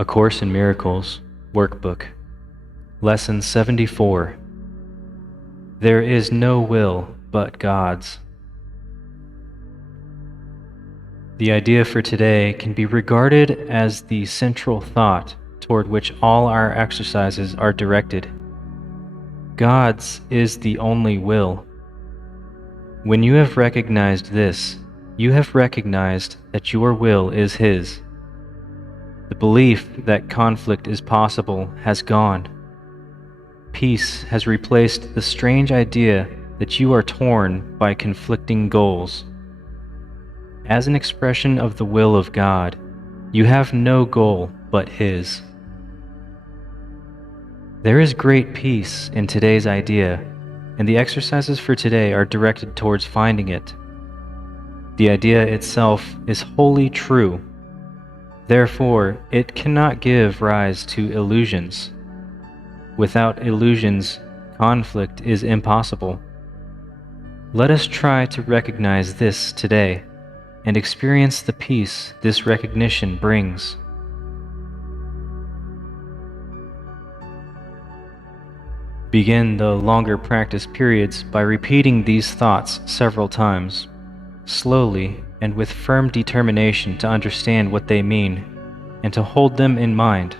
A Course in Miracles, Workbook, Lesson 74. There is no will but God's. The idea for today can be regarded as the central thought toward which all our exercises are directed. God's is the only will. When you have recognized this, you have recognized that your will is His. The belief that conflict is possible has gone. Peace has replaced the strange idea that you are torn by conflicting goals. As an expression of the will of God, you have no goal but His. There is great peace in today's idea, and the exercises for today are directed towards finding it. The idea itself is wholly true. Therefore, it cannot give rise to illusions. Without illusions, conflict is impossible. Let us try to recognize this today and experience the peace this recognition brings. Begin the longer practice periods by repeating these thoughts several times, slowly and with firm determination to understand what they mean and to hold them in mind.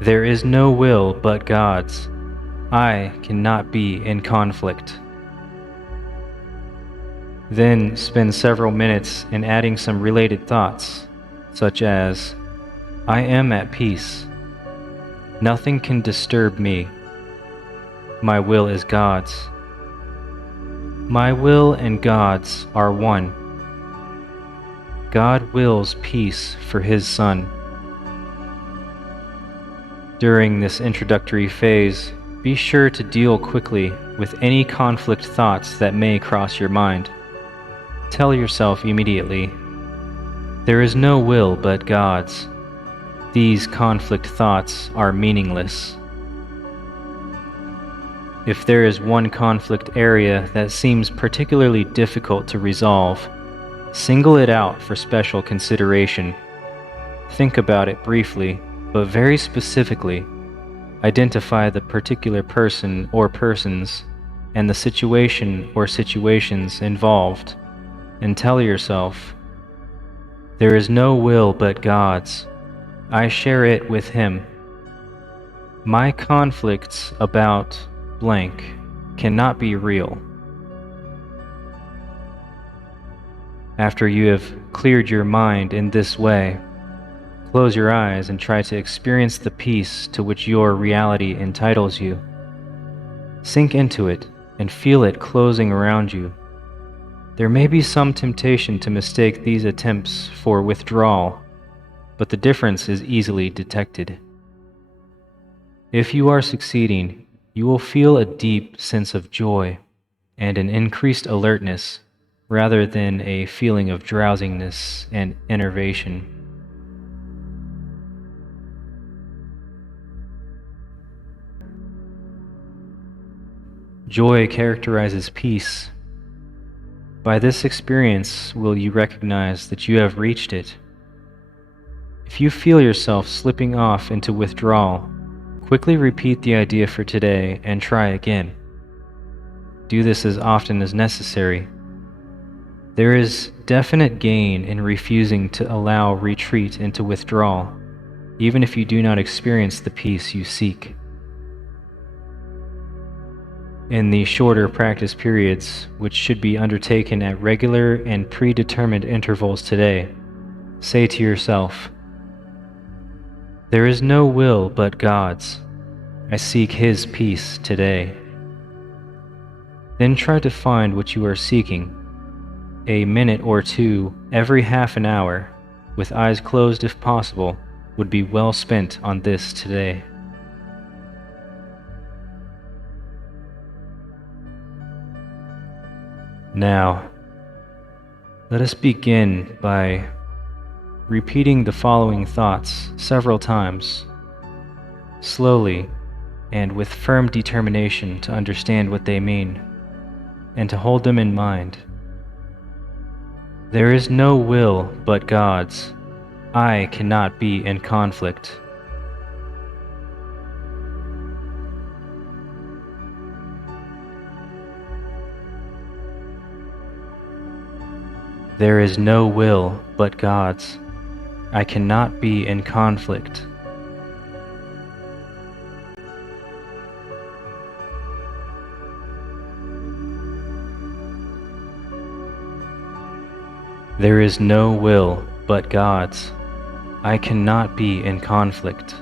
There is no will but God's. I cannot be in conflict. Then spend several minutes in adding some related thoughts, such as, I am at peace. Nothing can disturb me. My will is God's. My will and God's are one. God wills peace for His Son. During this introductory phase, be sure to deal quickly with any conflict thoughts that may cross your mind. Tell yourself immediately, there is no will but God's. These conflict thoughts are meaningless. If there is one conflict area that seems particularly difficult to resolve, single it out for special consideration. Think about it briefly, but very specifically. Identify the particular person or persons and the situation or situations involved, and tell yourself, there is no will but God's. I share it with Him. My conflicts about blank cannot be real. After you have cleared your mind in this way, close your eyes and try to experience the peace to which your reality entitles you. Sink into it and feel it closing around you. There may be some temptation to mistake these attempts for withdrawal, but the difference is easily detected. If you are succeeding, you will feel a deep sense of joy and an increased alertness rather than a feeling of drowsiness and enervation. Joy characterizes peace. By this experience will you recognize that you have reached it. If you feel yourself slipping off into withdrawal, quickly repeat the idea for today and try again. Do this as often as necessary. There is definite gain in refusing to allow retreat into withdrawal, even if you do not experience the peace you seek. In the shorter practice periods, which should be undertaken at regular and predetermined intervals today, say to yourself, there is no will but God's. I seek His peace today. Then try to find what you are seeking. A minute or two every half an hour, with eyes closed if possible, would be well spent on this today. Now, let us begin by repeating the following thoughts several times, slowly and with firm determination to understand what they mean, and to hold them in mind. There is no will but God's. I cannot be in conflict. There is no will but God's. I cannot be in conflict. There is no will but God's. I cannot be in conflict.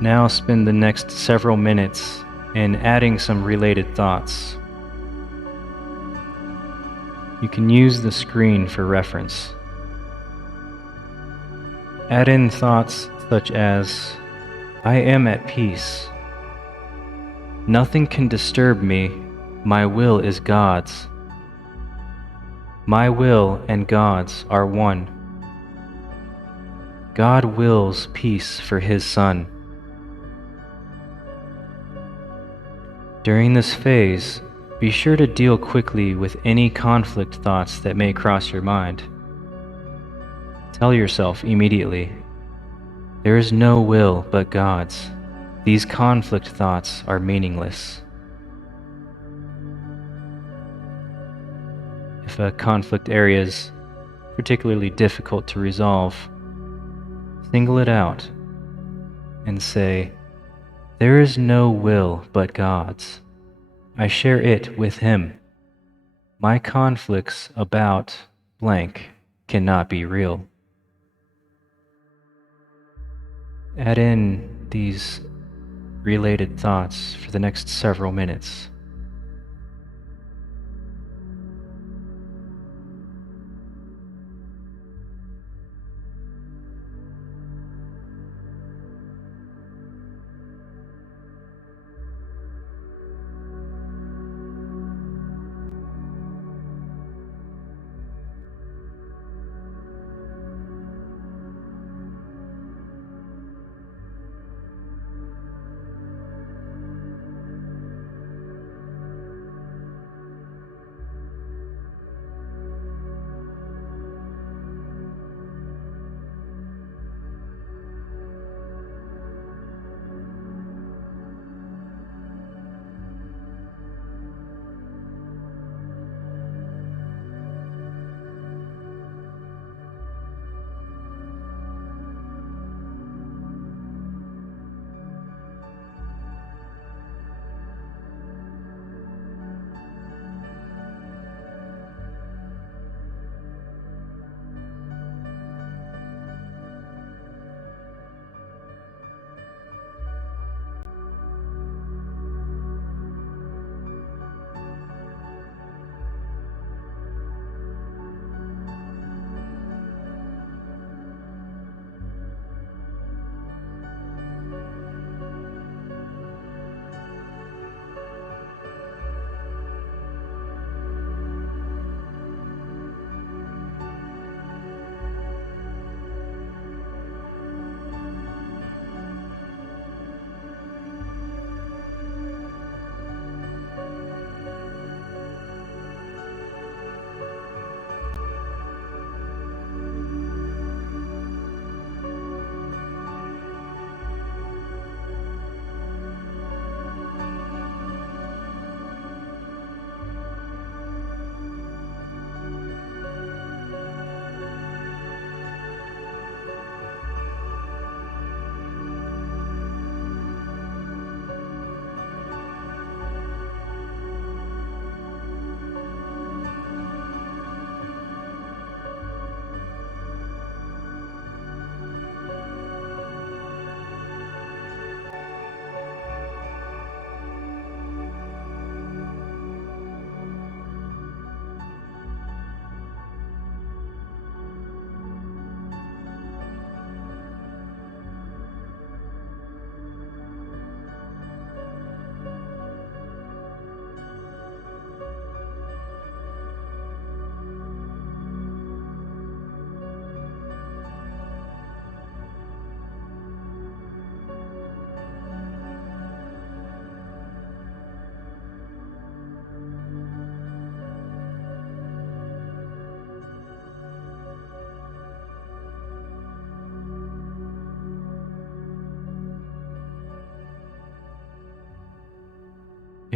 Now spend the next several minutes in adding some related thoughts. You can use the screen for reference. Add in thoughts such as, I am at peace. Nothing can disturb me. My will is God's. My will and God's are one. God wills peace for His Son. During this phase, be sure to deal quickly with any conflict thoughts that may cross your mind. Tell yourself immediately, there is no will but God's. These conflict thoughts are meaningless. If a conflict area is particularly difficult to resolve, single it out and say, there is no will but God's. I share it with Him. My conflicts about blank cannot be real. Add in these related thoughts for the next several minutes.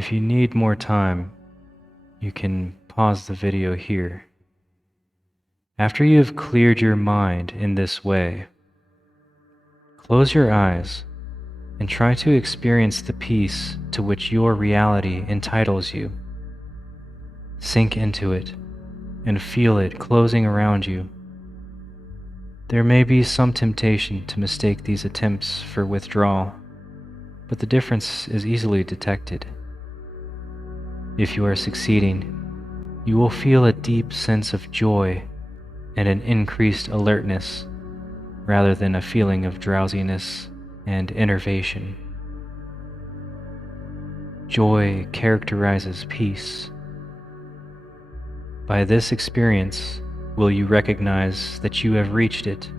If you need more time, you can pause the video here. After you have cleared your mind in this way, close your eyes and try to experience the peace to which your reality entitles you. Sink into it and feel it closing around you. There may be some temptation to mistake these attempts for withdrawal, but the difference is easily detected. If you are succeeding, you will feel a deep sense of joy and an increased alertness, rather than a feeling of drowsiness and enervation. Joy characterizes peace. By this experience, will you recognize that you have reached it?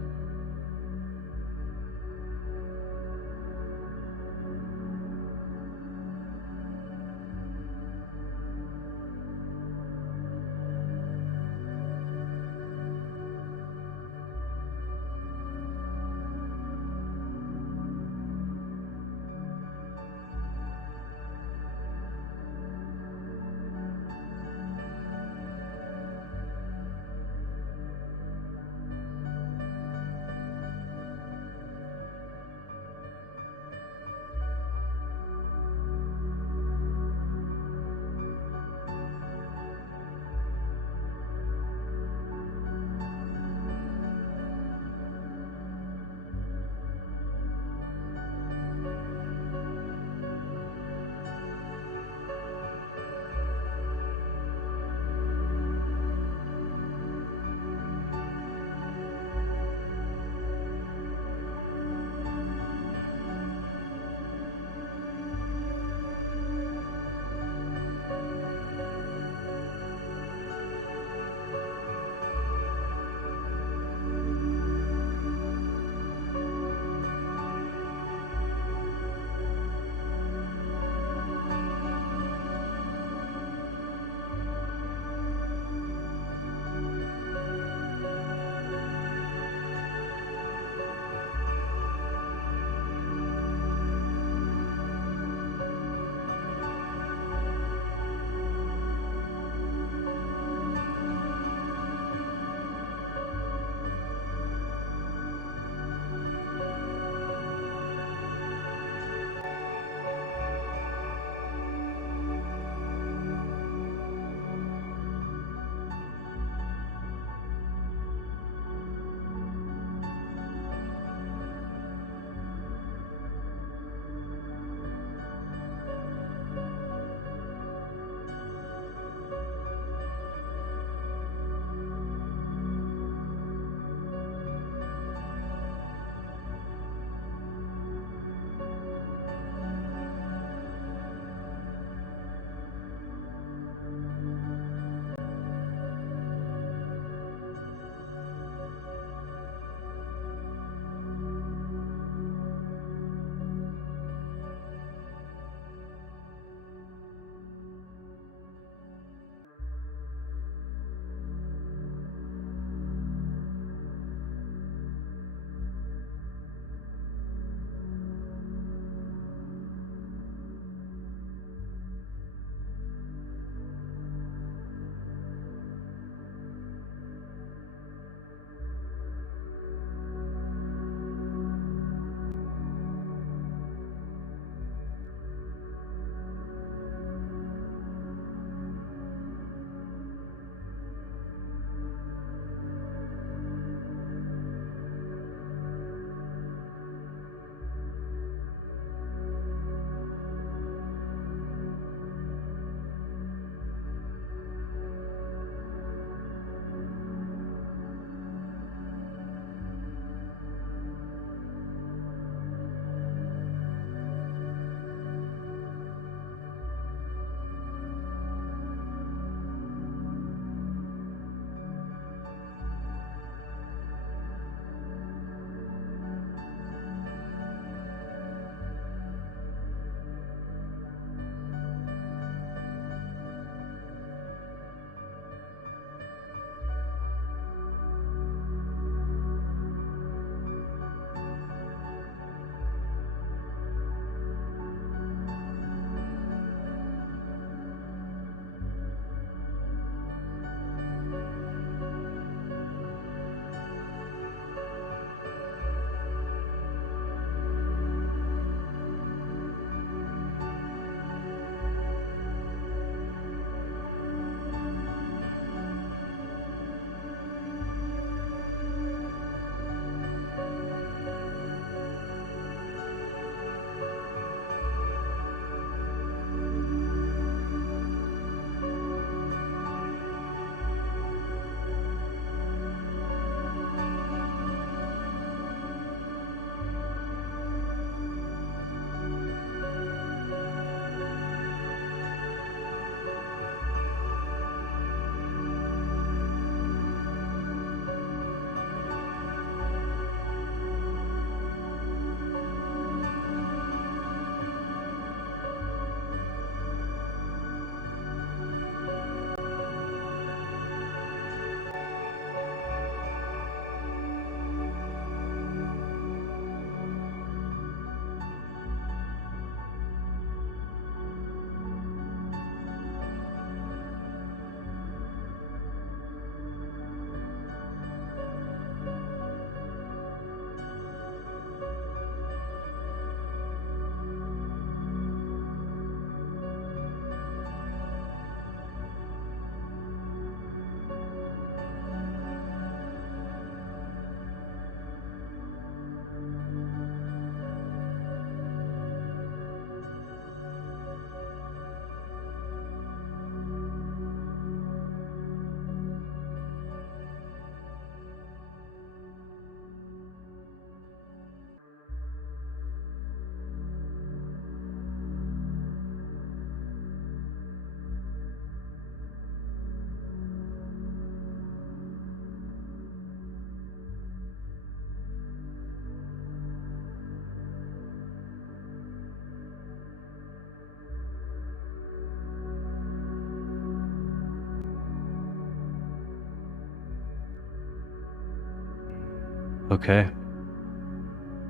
Okay.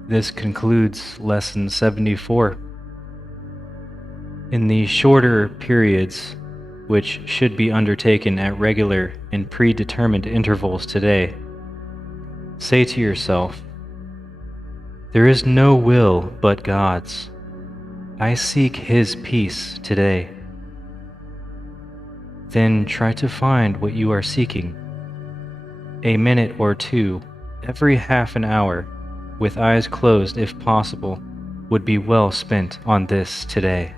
This concludes Lesson 74. In the shorter periods, which should be undertaken at regular and predetermined intervals today, say to yourself, "There is no will but God's. I seek His peace today." Then try to find what you are seeking. A minute or two every half an hour, with eyes closed if possible, would be well spent on this today.